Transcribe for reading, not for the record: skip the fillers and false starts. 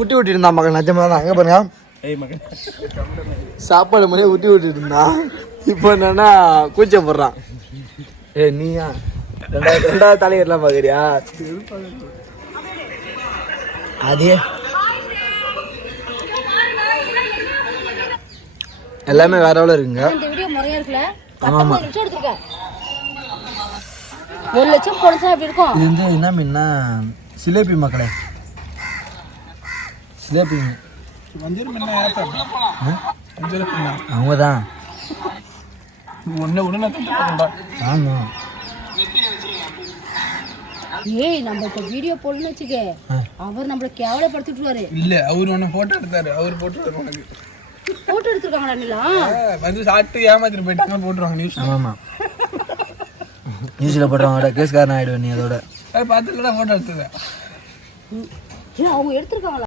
ஊட்டி விட்டு இருந்தான் மகன் நிஜமா தான். அங்கே பாருங்க சாப்பாடு மணியை ஊட்டி விட்டுட்டு இருந்தான். இப்போ என்னன்னா கூச்சப்படுறான். நீயா ரெண்டாவது தலையிடலாம் பாக்குறியா? அதே எல்லாமே வேற எவ்வளோ இருக்குங்க. ஆமா ஆமா 1 லட்சம் போடுச்சா அப்படி இருக்கும். இது வந்து என்ன மீன்னா சிலேபி மக்களே, சிலேபி அவங்க தான். ஆமா ஏய் நம்ம இப்ப வீடியோ போடணும்னு வச்சுக்க, அவர் நம்மள கேவலப்படுத்திட்டுவாரு. இல்ல அவர் ஒன்னு போட்டோ எடுத்தாரு, அவர் போட்டோ உனக்கு போட்டோ எடுத்துருக்காங்களா? நீலா வந்து சாப்பிட்டு ஏமாத்திட்டு போயிட்டாங்க போட்டுருவாங்க நியூஸ். ஆமா நியூஸ்ல போட்டுருவாங்க, கேஸ்காரன் ஆயிடுவேன் நீ. அதோட பார்த்துட்டு போட்டோ எடுத்தது அவங்க எடுத்துருக்காங்களா?